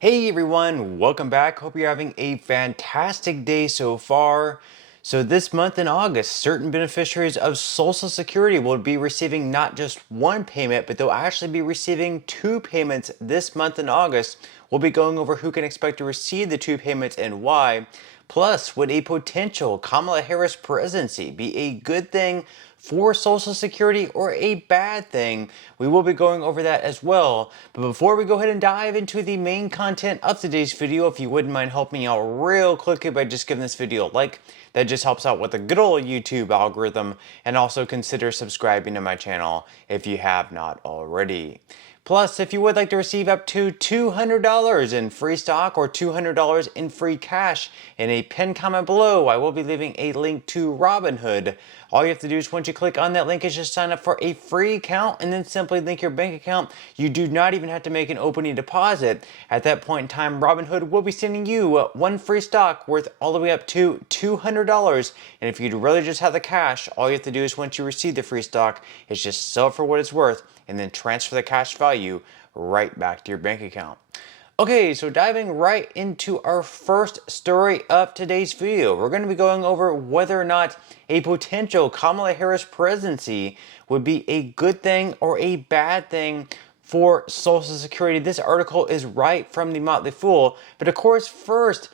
Hey everyone, welcome back. Hope you're having a fantastic day so far. So this month in August, certain beneficiaries of Social Security will be receiving not just one payment, but they'll actually be receiving two payments this month in August. We'll be going over who can expect to receive the two payments and why. Plus, would a potential Kamala Harris presidency be a good thing for Social Security or a bad thing? We will be going over that as well. But before we go ahead and dive into the main content of today's video, if you wouldn't mind helping me out real quickly by just giving this video a like, that just helps out with the good old YouTube algorithm, and also consider subscribing to my channel if you have not already. Plus, if you would like to receive up to $200 in free stock or $200 in free cash, in a pinned comment below, I will be leaving a link to Robinhood. All you have to do is once you click on that link is just sign up for a free account and then simply link your bank account. You do not even have to make an opening deposit. At that point in time, Robinhood will be sending you one free stock worth all the way up to $200. And if you'd really just have the cash, all you have to do is once you receive the free stock is just sell it for what it's worth and then transfer the cash value right back to your bank account. Okay, so diving right into our first story of today's video, we're going to be going over whether or not a potential Kamala Harris presidency would be a good thing or a bad thing for Social Security. This article is right from the Motley Fool, but of course, first,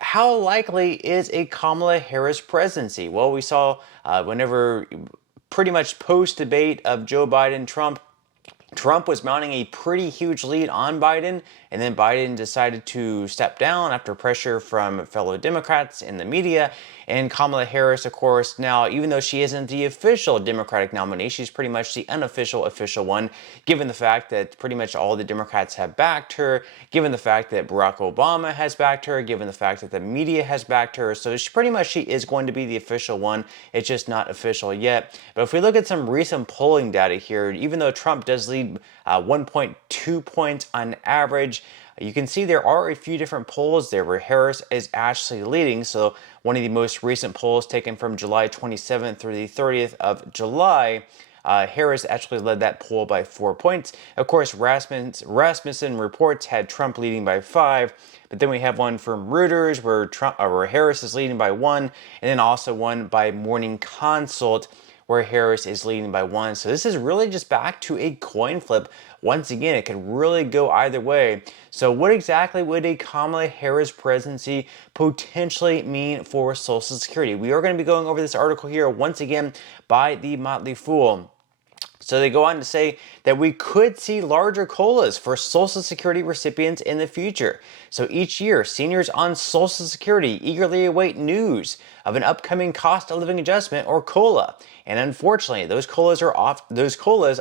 how likely is a Kamala Harris presidency? Well, we saw whenever pretty much post-debate of Joe Biden, Trump was mounting a pretty huge lead on Biden, and then Biden decided to step down after pressure from fellow Democrats in the media. And Kamala Harris, of course, now, even though she isn't the official Democratic nominee, she's pretty much the unofficial official one, given the fact that pretty much all the Democrats have backed her, given the fact that Barack Obama has backed her, given the fact that the media has backed her. So she is going to be the official one. It's just not official yet. But if we look at some recent polling data here, even though Trump does lead 1.2 points on average, you can see there are a few different polls there where Harris is actually leading. So one of the most recent polls taken from July 27th through the 30th of July, Harris actually led that poll by 4 points. Of course, Rasmussen reports had Trump leading by 5, but then we have one from Reuters where Harris is leading by 1, and then also one by Morning Consult where Harris is leading by 1. So this is really just back to a coin flip. Once again, it could really go either way. So what exactly would a Kamala Harris presidency potentially mean for Social Security? We are going to be going over this article here once again by the Motley Fool. So they go on to say that we could see larger COLAs for Social Security recipients in the future. So each year, seniors on Social Security eagerly await news of an upcoming cost of living adjustment or COLA. And unfortunately, those COLAs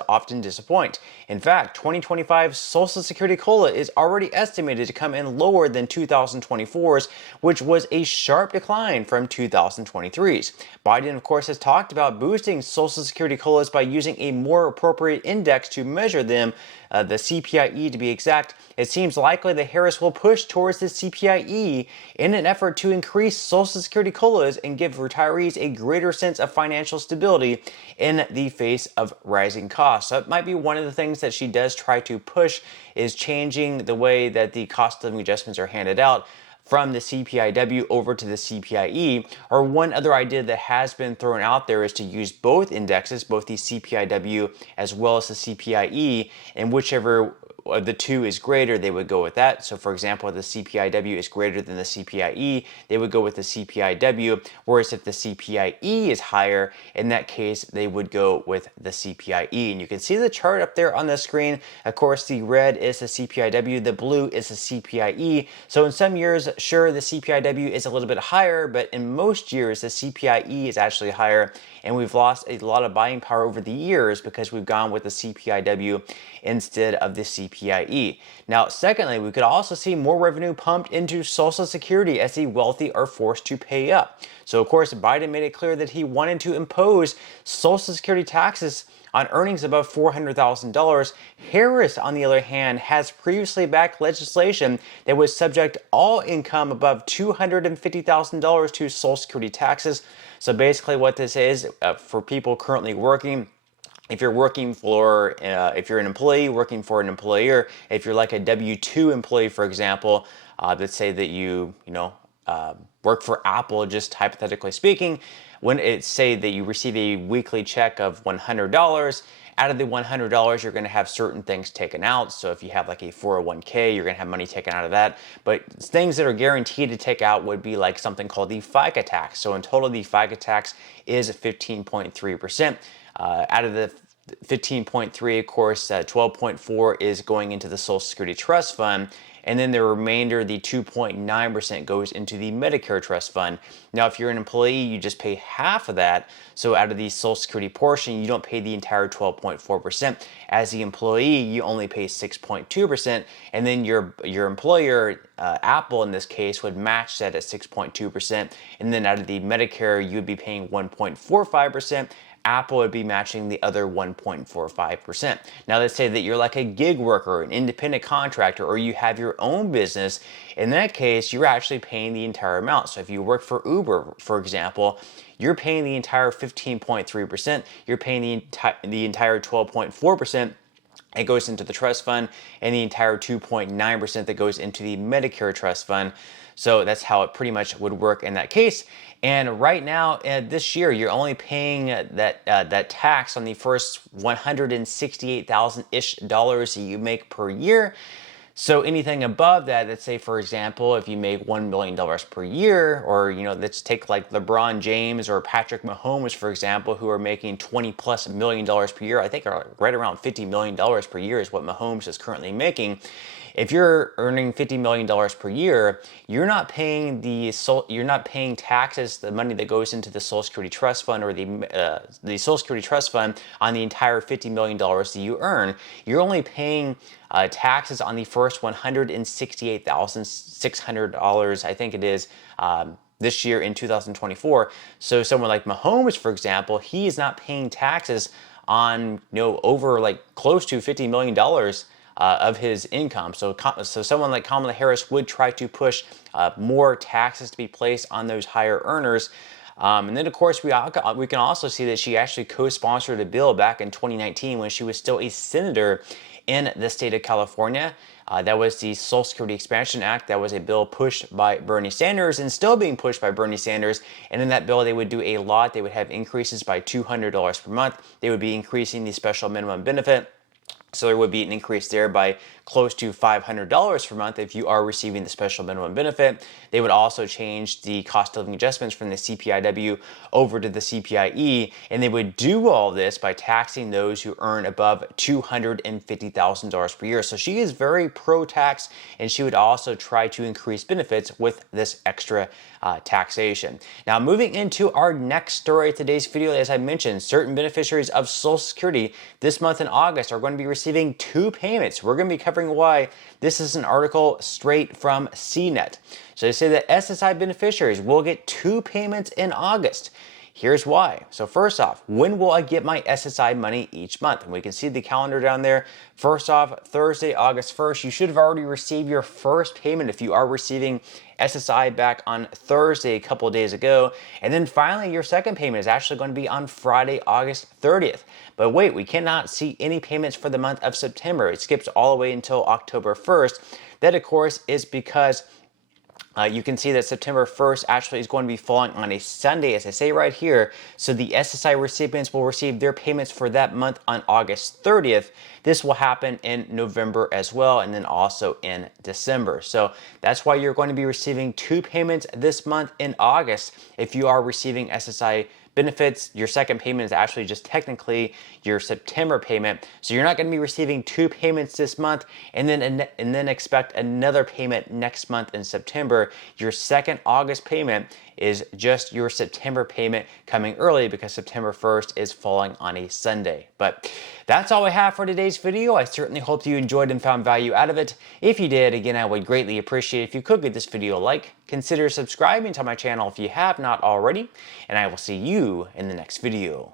often disappoint. In fact, 2025 Social Security COLA is already estimated to come in lower than 2024's, which was a sharp decline from 2023's. Biden, of course, has talked about boosting Social Security COLAs by using a more appropriate index to measure them, the CPIE to be exact. It seems likely that Harris will push towards the CPIE in an effort to increase Social Security COLAs and give retirees a greater sense of financial stability in the face of rising costs. So that might be one of the things that she does try to push, is changing the way that the cost of living adjustments are handed out from the CPIW over to the CPIE. Or one other idea that has been thrown out there is to use both indexes, both the CPIW as well as the CPIE, and whichever of the two is greater, they would go with that. So for example, if the CPIW is greater than the CPIE, they would go with the CPIW, whereas if the CPIE is higher, in that case, they would go with the CPIE. And you can see the chart up there on the screen. Of course, the red is the CPIW, the blue is the CPIE. So in some years, sure, the CPIW is a little bit higher, but in most years, the CPIE is actually higher, and we've lost a lot of buying power over the years because we've gone with the CPIW instead of the CPIE. Now, secondly, we could also see more revenue pumped into Social Security as the wealthy are forced to pay up. So, of course, Biden made it clear that he wanted to impose Social Security taxes on earnings above $400,000. Harris, on the other hand, has previously backed legislation that would subject all income above $250,000 to Social Security taxes. So basically what this is, for people currently working, if you're working for, if you're an employee working for an employer, if you're like a W-2 employee, for example, let's say that work for Apple, just hypothetically speaking, when it say that you receive a weekly check of $100, out of the $100, you're going to have certain things taken out. So if you have like a 401k, you're going to have money taken out of that. But things that are guaranteed to take out would be like something called the FICA tax. So in total, the FICA tax is 15.3%. Out of the 15.3, of course, 12.4 is going into the Social Security Trust Fund, and then the remainder, the 2.9%, goes into the Medicare Trust Fund. Now, if you're an employee, you just pay half of that. So out of the Social Security portion, you don't pay the entire 12.4%. As the employee, you only pay 6.2%, and then your employer, Apple in this case, would match that at 6.2%, and then out of the Medicare, you would be paying 1.45%. Apple would be matching the other 1.45%. Now let's say that you're like a gig worker, an independent contractor, or you have your own business. In that case, you're actually paying the entire amount. So if you work for Uber, for example, you're paying the entire 15.3%. You're paying the entire 12.4%. It goes into the trust fund, and the entire 2.9% that goes into the Medicare Trust Fund. So that's how it pretty much would work in that case. And right now, this year, you're only paying that tax on the first 168,000-ish dollars that you make per year. So anything above that, let's say, for example, if you make $1 million per year, or, let's take like LeBron James or Patrick Mahomes, for example, who are making $20+ million per year. I think right around $50 million per year is what Mahomes is currently making. If you're earning $50 million per year, you're not paying taxes, the money that goes into the Social Security Trust Fund or the Social Security Trust Fund on the entire $50 million that you earn. You're only paying taxes on the first $168,600, I think it is, this year in 2024. So someone like Mahomes, for example, he is not paying taxes on over like close to $50 million of his income. So someone like Kamala Harris would try to push more taxes to be placed on those higher earners. And then, of course, we can also see that she actually co-sponsored a bill back in 2019 when she was still a senator in the state of California. That was the Social Security Expansion Act. That was a bill pushed by Bernie Sanders and still being pushed by Bernie Sanders. And in that bill, they would do a lot. They would have increases by $200 per month. They would be increasing the special minimum benefit. So there would be an increase there by close to $500 per month if you are receiving the special minimum benefit. They would also change the cost of living adjustments from the CPIW over to the CPIE, and they would do all this by taxing those who earn above $250,000 per year. So she is very pro-tax, and she would also try to increase benefits with this extra taxation. Now, moving into our next story of today's video, as I mentioned, certain beneficiaries of Social Security this month in August are going to be receiving 2 payments. We're going to be covering why. This is an article straight from CNET. So they say that SSI beneficiaries will get 2 payments in August. Here's why. So first off, when will I get my SSI money each month? And we can see the calendar down there. First off, Thursday, August 1st, you should have already received your first payment if you are receiving SSI back on Thursday a couple of days ago. And then finally, your second payment is actually going to be on Friday, August 30th. But wait, we cannot see any payments for the month of September. It skips all the way until October 1st. That, of course, is because you can see that September 1st actually is going to be falling on a Sunday, as I say right here. So the SSI recipients will receive their payments for that month on August 30th. This will happen in November as well, and then also in December. So that's why you're going to be receiving 2 payments this month in August. If you are receiving SSI benefits, your second payment is actually just technically your September payment. So you're not going to be receiving 2 payments this month and then expect another payment next month in September. Your second August payment is just your September payment coming early because September 1st is falling on a Sunday. But that's all I have for today's video. I certainly hope you enjoyed and found value out of it. If you did, again, I would greatly appreciate if you could give this video a like. Consider subscribing to my channel if you have not already, and I will see you in the next video.